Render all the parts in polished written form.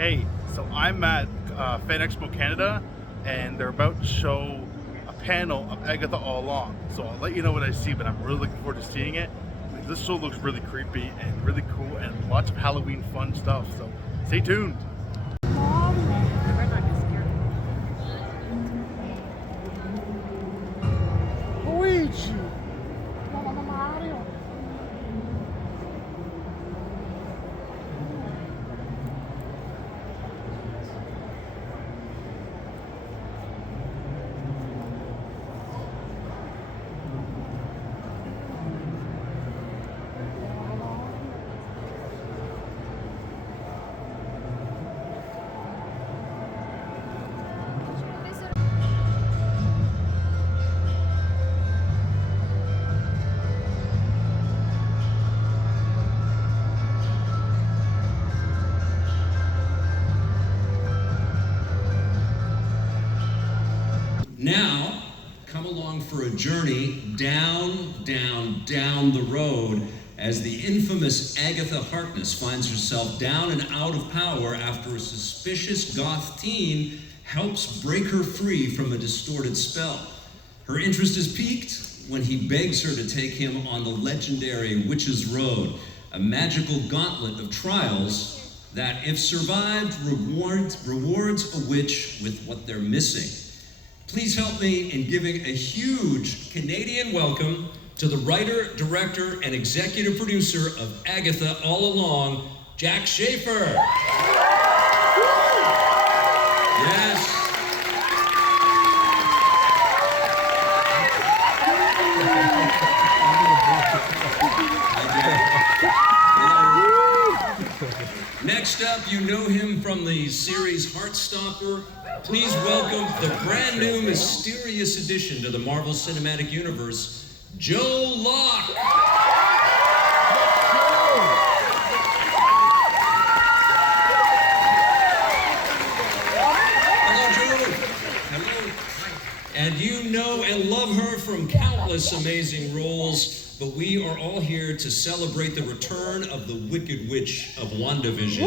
Hey, so I'm at Fan Expo Canada, and they're about to show a panel of Agatha All Along. So I'll let you know what I see, but I'm really looking forward to seeing it. I mean, this show looks really creepy and really cool, and lots of Halloween fun stuff. So stay tuned. Luigi! Mario! Now, come along for a journey down the road as the infamous Agatha Harkness finds herself down and out of power after a suspicious goth teen helps break her free from a distorted spell. Her interest is piqued when he begs her to take him on the legendary Witch's Road, a magical gauntlet of trials that, if survived, rewards a witch with what they're missing. Please help me in giving a huge Canadian welcome to the writer, director, and executive producer of Agatha All Along, Jac Schaeffer. Yes. Next up, you know him from the series Heartstopper. Please welcome the brand new mysterious addition to the Marvel Cinematic Universe, Joe Locke. Hello, Joe. Hello. And you know and love her from countless amazing roles, but we are all here to celebrate the return of the Wicked Witch of WandaVision.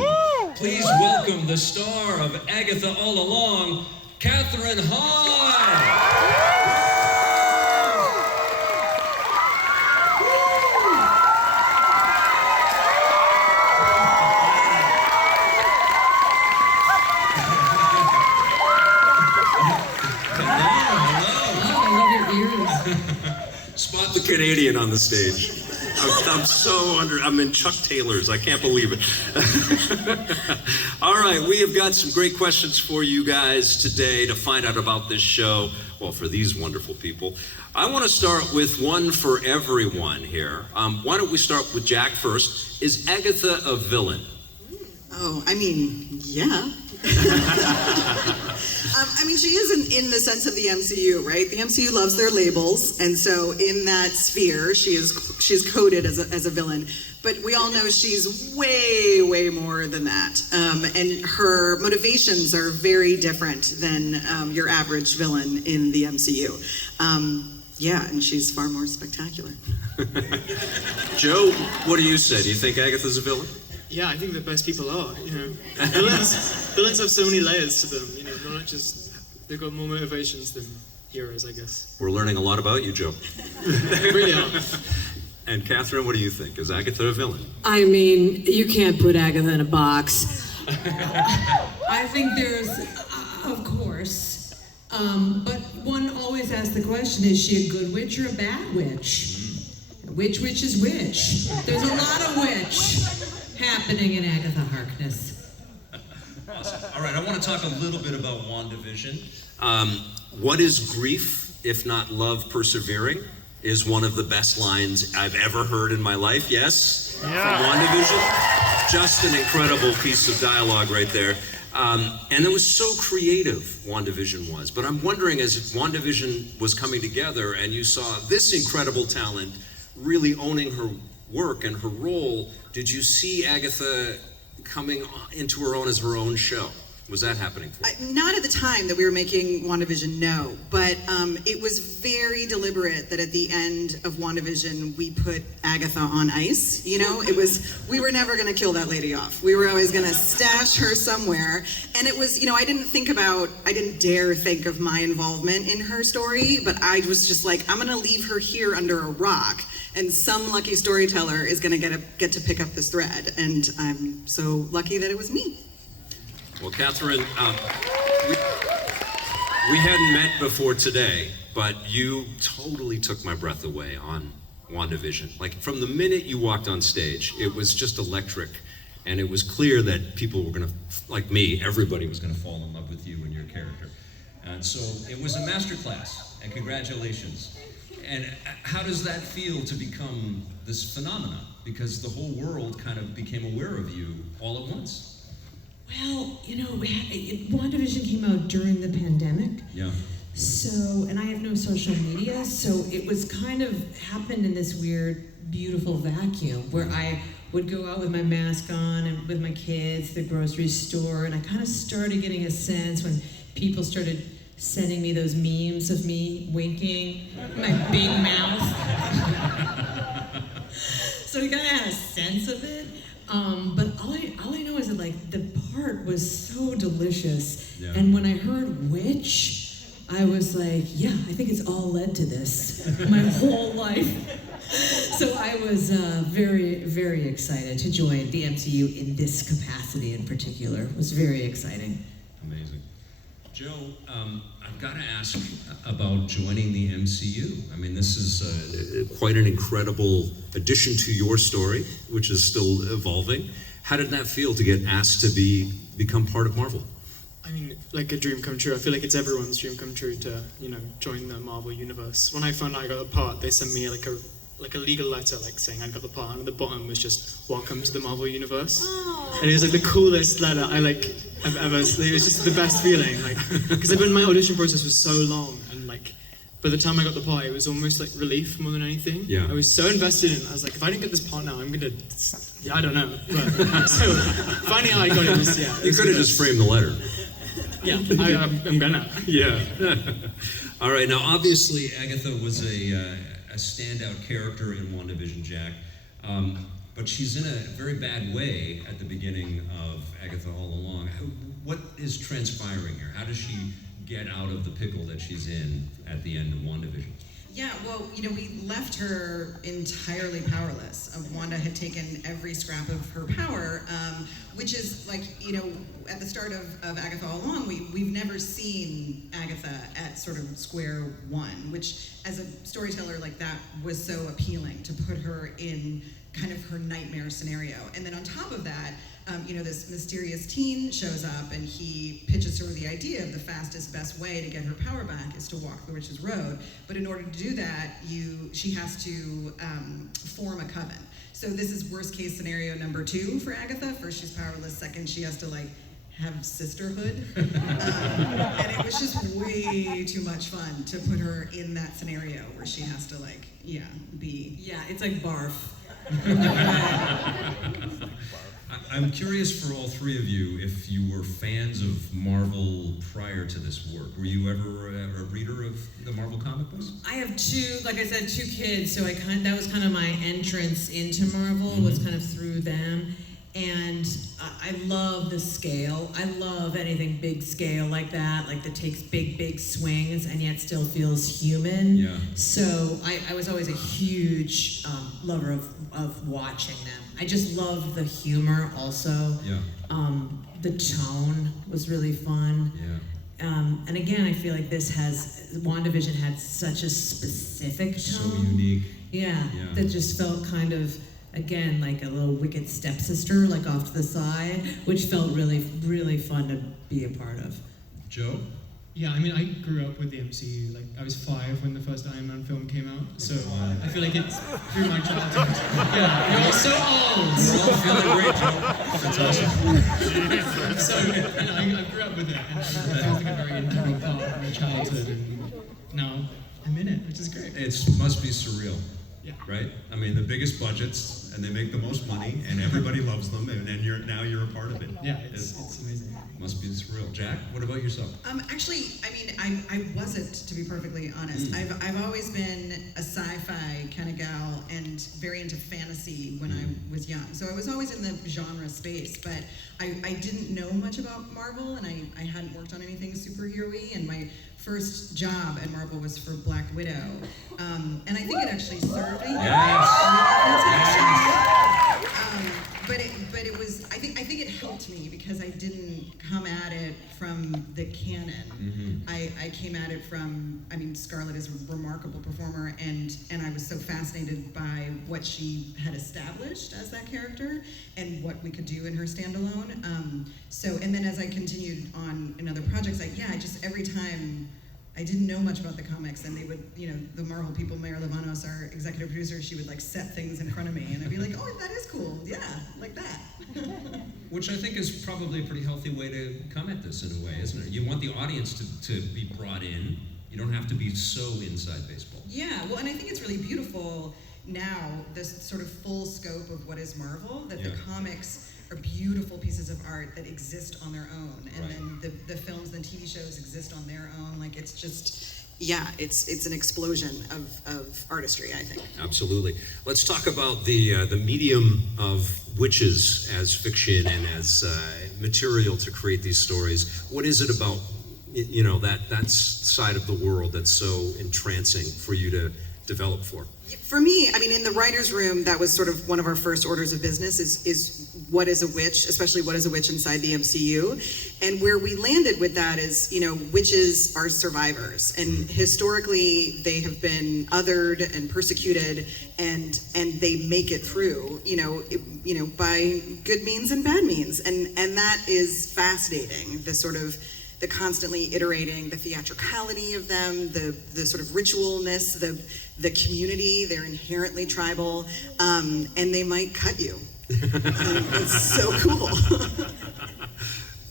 Please welcome the star of Agatha All Along, Kathryn Hahn. Spot the Canadian on the stage. I'm in Chuck Taylor's. I can't believe it. All right, we have got some great questions for you guys today to find out about this show. Well, for these wonderful people. I want to start with one for everyone here. Why don't we start with Jac first? Is Agatha a villain? Oh, I mean, yeah. I mean, she isn't in the sense of the MCU, right? The MCU loves their labels, and so in that sphere, she's coded as a villain. But we all know she's way more than that, and her motivations are very different than your average villain in the MCU. Yeah, and she's far more spectacular. Joe, what do you say? Do you think Agatha's a villain? Yeah, I think the best people are, you know. Villains have so many layers to them, you know, not just, they've got more motivations than heroes, I guess. We're learning a lot about you, Joe. They really are. And Kathryn, what do you think? Is Agatha a villain? I mean, you can't put Agatha in a box. I think there's, of course, but one always asks the question, is she a good witch or a bad witch? Which witch is which? There's a lot of witch happening in Agatha Harkness. Awesome. All right, I want to talk a little bit about WandaVision. What is grief, if not love persevering, is one of the best lines I've ever heard in my life. Yes? Yeah. From WandaVision. Just an incredible piece of dialogue right there. And it was so creative, WandaVision was. But I'm wondering, as WandaVision was coming together and you saw this incredible talent really owning her work and her role, did you see Agatha coming into her own as her own show? was that happening for you? Not at the time that we were making WandaVision, no. But it was very deliberate that at the end of WandaVision, we put Agatha on ice. You know, we were never going to kill that lady off. We were always going to stash her somewhere. And it was, I didn't dare think of my involvement in her story, but I was just like, I'm going to leave her here under a rock. And some lucky storyteller is going to get to pick up this thread. And I'm so lucky that it was me. Well, Kathryn, we hadn't met before today, but you totally took my breath away on WandaVision. Like, from the minute you walked on stage, it was just electric. And it was clear that people were gonna, like me, everybody was gonna fall in love with you and your character. And so it was a masterclass, and congratulations. And how does that feel to become this phenomenon? Because the whole world kind of became aware of you all at once. Well, WandaVision came out during the pandemic. Yeah. So, and I have no social media, so it was kind of happened in this weird, beautiful vacuum where I would go out with my mask on and with my kids to the grocery store, and I kind of started getting a sense when people started sending me those memes of me winking, my big mouth. So we kind of had a sense of it. But all I know is that the part was so delicious, Yeah. and when I heard witch, I was like, yeah, I think it's all led to this my whole life. So I was very, very excited to join the MCU in this capacity in particular. It was very exciting. Amazing. Joe, I've got to ask about joining the MCU. I mean, this is Quite an incredible addition to your story, which is still evolving. How did that feel to get asked to become part of Marvel? I mean, like a dream come true. I feel like it's everyone's dream come true to, join the Marvel universe. When I found out I got the part, they sent me like a legal letter, saying I got the part, and at the bottom was just "Welcome to the Marvel universe." Aww. And it was like the coolest letter I've ever. It was just the best feeling, because my audition process was so long, and by the time I got the part, it was almost like relief more than anything. Yeah. I was so invested in it. I was like, if I didn't get this part now, I'm gonna. Yeah, I don't know. But, so finding out I got it was You could have just framed the letter. Yeah, I'm gonna. Yeah. all right. Now, obviously, Agatha was a standout character in WandaVision, Jack, but she's in a very bad way at the beginning of Agatha All Along. What is transpiring here? How does she get out of the pickle that she's in at the end of WandaVision? Yeah, well, we left her entirely powerless. Wanda had taken every scrap of her power, which is at the start of Agatha All Along, we've never seen Agatha at sort of square one, which as a storyteller that was so appealing to put her in kind of her nightmare scenario. And then on top of that, this mysterious teen shows up and he pitches her the idea of the fastest, best way to get her power back is to walk the witch's road. But in order to do that, she has to form a coven. So this is worst case scenario number 2 for Agatha. First, she's powerless. Second, she has to have sisterhood. And it was just way too much fun to put her in that scenario where she has to be. Yeah, it's like barf. I'm curious for all three of you if you were fans of Marvel prior to this work. Were you ever a reader of the Marvel comic books? I have two kids, so that was kind of my entrance into Marvel, was kind of through them. And I love the scale. I love anything big scale like that takes big swings and yet still feels human. Yeah. So I was always a huge lover of watching them. I just love the humor also. Yeah. The tone was really fun. Yeah. And again, I feel like WandaVision had such a specific tone. So unique. Yeah, that just felt kind of, again, like a little wicked stepsister, off to the side, which felt really, really fun to be a part of. Joe? Yeah, I mean, I grew up with the MCU. I was 5 when the first Iron Man film came out, so I feel like it's through my childhood. Yeah, you're all so old. We're all feeling great, Joe. That's awesome. So, I grew up with it, and it feels like a very integral part of my childhood, and now I'm in it, which is great. It must be surreal. Yeah. Right? I mean, the biggest budgets, and they make the most money, and everybody loves them, and then you're a part of it. Yeah, it's amazing. Must be surreal. Jack, what about yourself? Actually, I mean, I wasn't, to be perfectly honest. I've always been a sci-fi kind of gal and very into fantasy when I was young. So I was always in the genre space, but I didn't know much about Marvel, and I hadn't worked on anything superhero-y, and my first job at Marvel was for Black Widow. And I think it actually served me. Yes. But it was, I think it helped me because I didn't come at it from the canon. I came at it from, I mean, Scarlett is a remarkable performer, and I was so fascinated by what she had established as that character and what we could do in her standalone. And then as I continued on in other projects, I just, every time, I didn't know much about the comics, and they would, the Marvel people, Mayor Livanos, our executive producer, she would like set things in front of me, and I'd be like, oh, that is cool, yeah, like that. Which I think is probably a pretty healthy way to come at this in a way, isn't it? You want the audience to be brought in. You don't have to be so inside baseball. Yeah, well, and I think it's really beautiful now, this sort of full scope of what is Marvel, that the comics are beautiful pieces of art that exist on their own, and then the films and TV shows exist on their own. Like, it's just, it's an explosion of artistry, I think. Absolutely. Let's talk about the medium of witches as fiction and as material to create these stories. What is it about, that side of the world that's so entrancing for you to develop for? For me, I mean, in the writer's room, that was sort of one of our first orders of business is what is a witch, especially what is a witch inside the MCU. And where we landed with that is, witches are survivors. And historically, they have been othered and persecuted, and they make it through, by good means and bad means. And that is fascinating, the constantly iterating, the theatricality of them, the sort of ritualness, the community, they're inherently tribal, and they might cut you. It's so cool.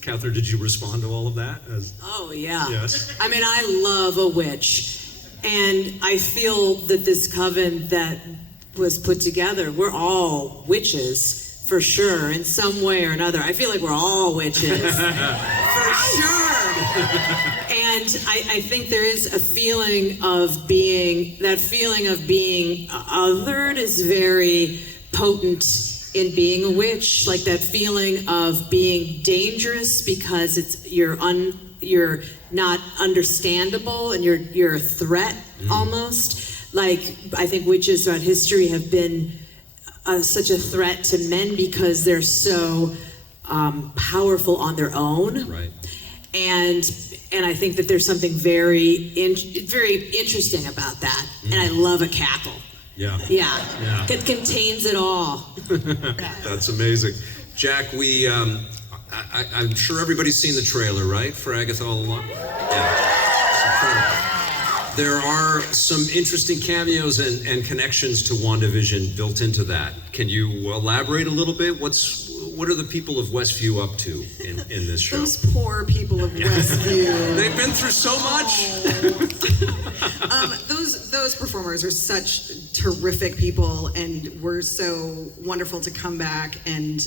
Kathryn, did you respond to all of that? Oh, yeah. Yes. I mean, I love a witch, and I feel that this coven that was put together, we're all witches, for sure, in some way or another. I feel like we're all witches, for sure. And I think there is a feeling of being othered is very potent in being a witch, like that feeling of being dangerous because you're not understandable and you're a threat almost. Like, I think witches throughout history have been such a threat to men because they're so powerful on their own. Right. And I think that there's something very interesting about that. And I love a cackle. Yeah. Yeah. It contains it all. That's amazing. Jack, I'm sure everybody's seen the trailer, right, for Agatha All Along? Yeah. It's incredible. There are some interesting cameos and connections to WandaVision built into that. Can you elaborate a little bit? What are the people of Westview up to in this show? Those poor people of Westview. They've been through so much. Those performers are such terrific people, and we're so wonderful to come back and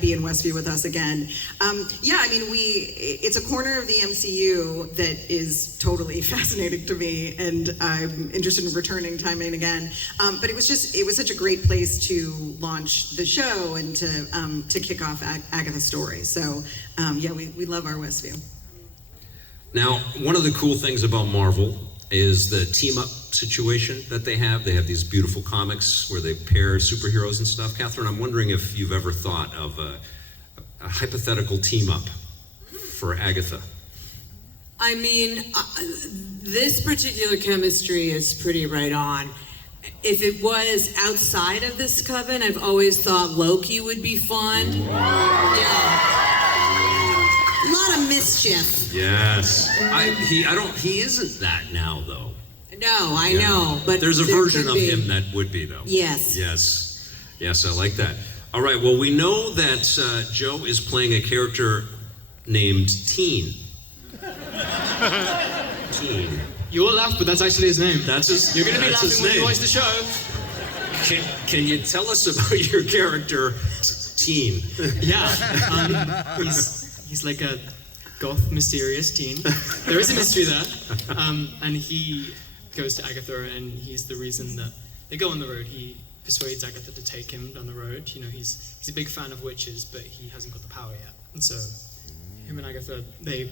be in Westview with us again. It's a corner of the MCU that is totally fascinating to me, and I'm interested in returning time and again. But it was such a great place to launch the show and to kick off Agatha's story. So we love our Westview. Now, one of the cool things about Marvel is the team-up situation that they have. They have these beautiful comics where they pair superheroes and stuff. Kathryn, I'm wondering if you've ever thought of a hypothetical team-up for Agatha. I mean, this particular chemistry is pretty right on. If it was outside of this coven, I've always thought Loki would be fun. Yeah. A lot of mischief. Yes. He isn't that now, though. No, I know, but there's a version of him that would be, though. Yes. Yes, I like that. All right, well, we know that Joe is playing a character named Teen. Teen. You'll laugh, but that's actually his name. That's his. You're going to be that's laughing when you watch the show. Can you tell us about your character, Teen? Yeah, he's like a goth, mysterious teen. There is a mystery there. And he goes to Agatha, and he's the reason that they go on the road. He persuades Agatha to take him down the road. You know, he's a big fan of witches, but he hasn't got the power yet. And so him and Agatha, they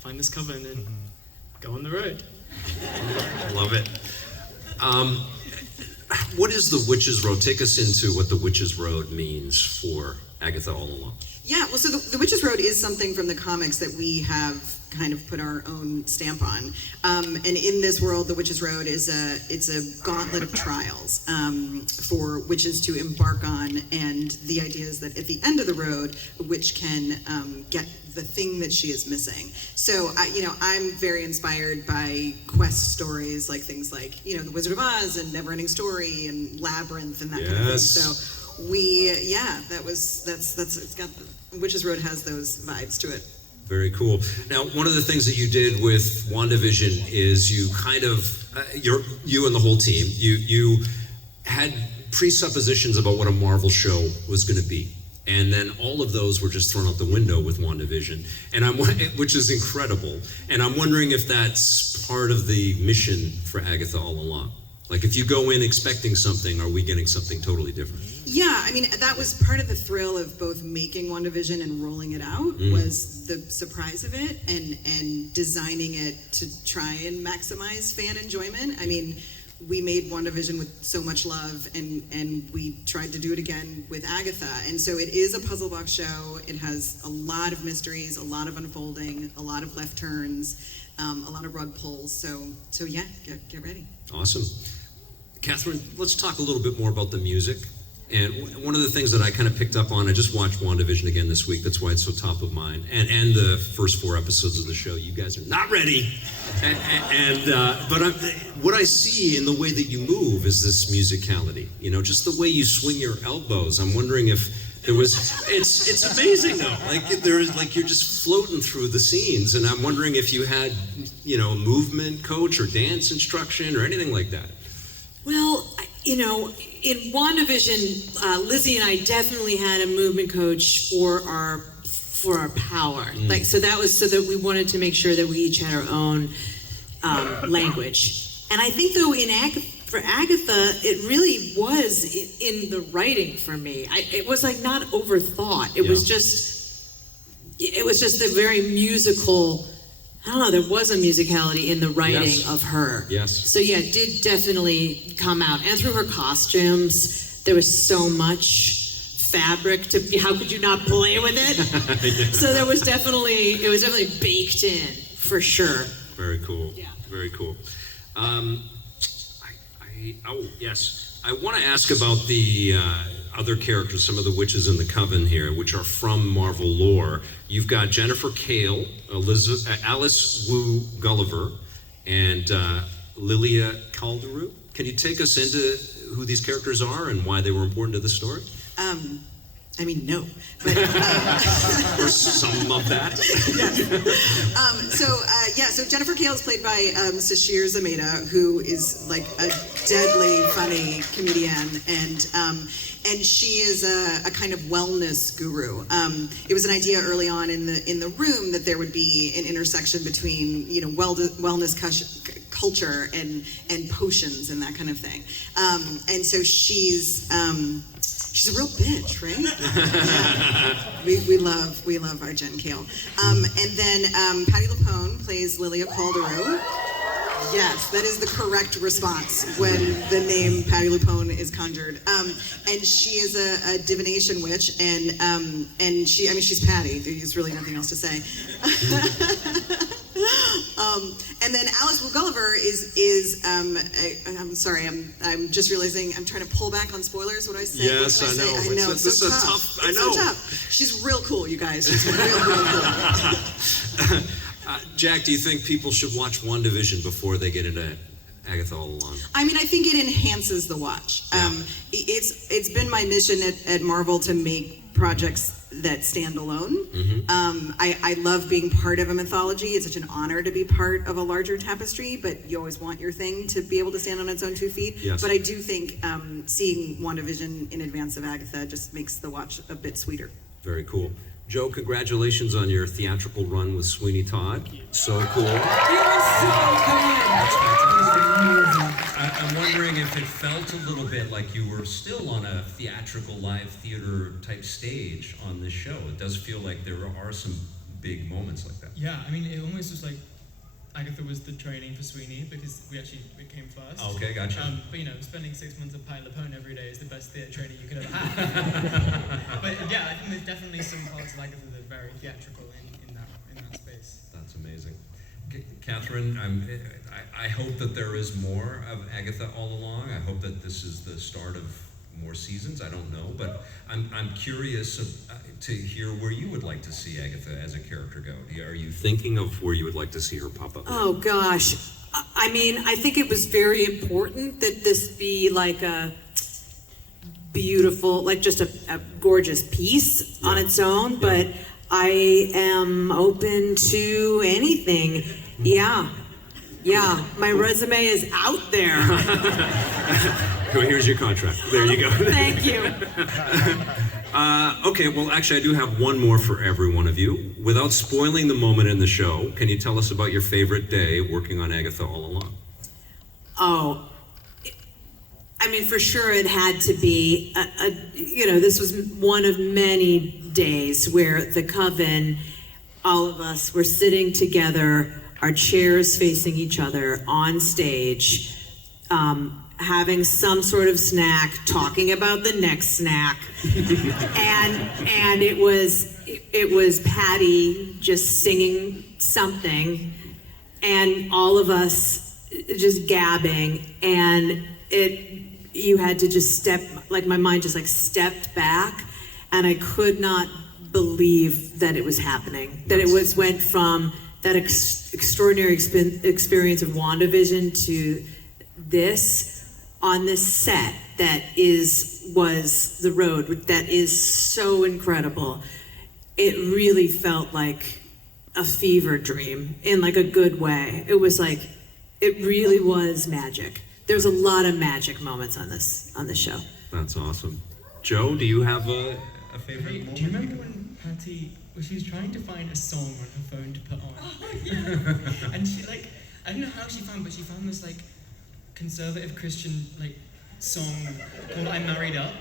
find this coven and go on the road. Love it. What is the Witch's Road? Take us into what the Witch's Road means for Agatha All Along. Yeah, well, so the Witch's Road is something from the comics that we have kind of put our own stamp on. And in this world, the Witch's Road is a gauntlet of trials for witches to embark on, and the idea is that at the end of the road, a witch can get the thing that she is missing. So, I'm very inspired by quest stories, like things like, The Wizard of Oz and Neverending Story and Labyrinth and that kind of thing. So it's got, Witch's Road has those vibes to it. Very cool. Now, one of the things that you did with WandaVision is you kind of, you and the whole team, you had presuppositions about what a Marvel show was going to be. And then all of those were just thrown out the window with WandaVision, which is incredible. And I'm wondering if that's part of the mission for Agatha All Along. Like, if you go in expecting something, are we getting something totally different? Yeah, I mean, that was part of the thrill of both making WandaVision and rolling it out, was the surprise of it and designing it to try and maximize fan enjoyment. I mean, we made WandaVision with so much love, and we tried to do it again with Agatha. And so it is a puzzle box show. It has a lot of mysteries, a lot of unfolding, a lot of left turns, a lot of rug pulls. So yeah, get ready. Awesome. Kathryn, let's talk a little bit more about the music. And one of the things that I kind of picked up on, I just watched WandaVision again this week. That's why it's so top of mind. And the first 4 episodes of the show, you guys are not ready. But what I see in the way that you move is this musicality. Just the way you swing your elbows. I'm wondering if there was. It's amazing though. You're just floating through the scenes, and I'm wondering if you had, a movement coach or dance instruction or anything like that. Well, in WandaVision, Lizzie and I definitely had a movement coach for our power. So that was so that we wanted to make sure that we each had our own language. And I think though for Agatha, it really was in the writing for me. It was like not overthought. It was just a very musical. I don't know, there was a musicality in the writing of her. Yes. So yeah, it did definitely come out. And through her costumes, there was so much fabric how could you not play with it? Yeah. So it was definitely baked in, for sure. Very cool. Yeah. Very cool. Yes. I want to ask about the other characters, some of the witches in the coven here, which are from Marvel lore. You've got Jennifer Kale, Alice Wu Gulliver, and Lilia Calderu. Can you take us into who these characters are and why they were important to the story? No. But, or some of that. So Jennifer Kale is played by Sashir Zameda, who is like a deadly funny comedian, and she is a kind of wellness guru. It was an idea early on in the room that there would be an intersection between wellness culture and potions and that kind of thing. And so she's a real bitch, right? Yeah. We love our Jen Kale. And then Patti LuPone plays Lilia Calderu. Yes, that is the correct response when the name Patti LuPone is conjured. And she is a divination witch, and she's Patti. There's really nothing else to say. And then Alice Wu Gulliver is I'm sorry, I'm just realizing I'm trying to pull back on spoilers. What do I say? Yes, I know. I know. It's so tough. So tough. She's real cool, you guys. She's real cool. Jack, do you think people should watch WandaVision before they get into Agatha All Along? I mean, I think it enhances the watch. Yeah. It's been my mission at Marvel to make projects that stand alone. I love being part of a mythology. It's such an honor to be part of a larger tapestry, but you always want your thing to be able to stand on its own 2 feet. Yes. But I do think seeing WandaVision in advance of Agatha just makes the watch a bit sweeter. Very cool. Joe, congratulations on your theatrical run with Sweeney Todd. So cool. You were so good. I'm wondering if it felt a little bit like you were still on a theatrical live theater type stage on this show. It does feel like there are some big moments like that. Yeah, I mean, it almost was like Agatha was the training for Sweeney because we came first. Okay, gotcha. But you know, spending 6 months at Pilot Pone every day is the best theatre training you could ever have. But yeah, I think there's definitely some parts of Agatha that are very theatrical in that space. That's amazing. Kathryn, I hope that there is more of Agatha All Along. I hope that this is the start of more seasons. I don't know, but I'm curious to hear where you would like to see Agatha as a character go. Are you Thinking of where you would like to see her pop up? Oh gosh. I mean, I think it was very important that this be like a beautiful, like just a gorgeous piece on its own, but I am open to anything. Yeah, my resume is out there. Well, here's your contract. There you go. Thank you. Okay, well, actually, I do have one more for every one of you. Without spoiling the moment in the show, can you tell us about your favorite day working on Agatha All Along? Oh, I mean, for sure it had to be, this was one of many days where the coven, all of us were sitting together, our chairs facing each other on stage, having some sort of snack, talking about the next snack, and it was Patty just singing something, and all of us just gabbing, and you had to just my mind just like stepped back, and I could not believe that it was happening, that it went from that extraordinary experience of WandaVision to this on this set that was the road that is so incredible. It really felt like a fever dream in like a good way. It was like, it really was magic. There's a lot of magic moments on this show. That's awesome. Joe, do you have a favorite moment? Do you remember when Patty, she was trying to find a song on her phone to put on? Oh, yeah. And she I don't know how she found this like conservative Christian like song called "I'm Married Up,"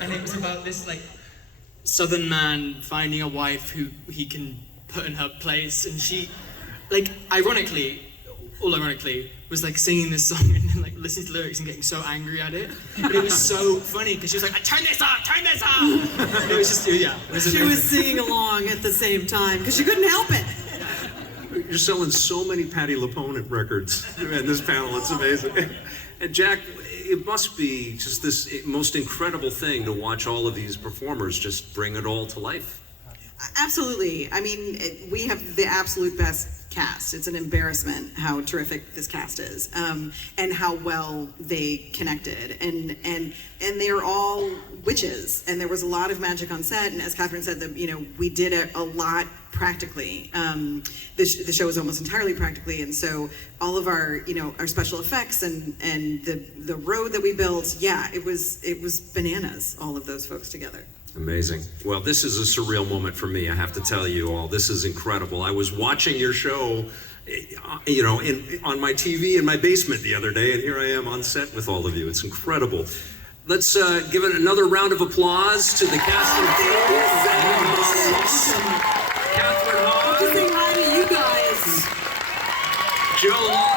and it was about this like Southern man finding a wife who he can put in her place, and she, like, ironically, was like singing this song and then like listening to lyrics and getting so angry at it. But it was so funny because she was like, "Turn this off! Turn this off!" It was just, yeah. She was singing along at the same time because she couldn't help it. You're selling so many Patti LuPone records in this panel. It's amazing. And Jac, it must be just this most incredible thing to watch all of these performers just bring it all to life. Absolutely. I mean, we have the absolute best cast. It's an embarrassment how terrific this cast is, and how well they connected. And they're all witches, and there was a lot of magic on set. And as Kathryn said, we did a lot practically. The show was almost entirely practically, and so all of our our special effects and the road that we built, it was bananas. All of those folks together. Amazing. Well, this is a surreal moment for me, I have to tell you all. This is incredible. I was watching your show, on my TV in my basement the other day, and here I am on set with all of you. It's incredible. Let's give it another round of applause to the cast and crew. Kathryn Hahn. Say hi to you guys. Joe Locke.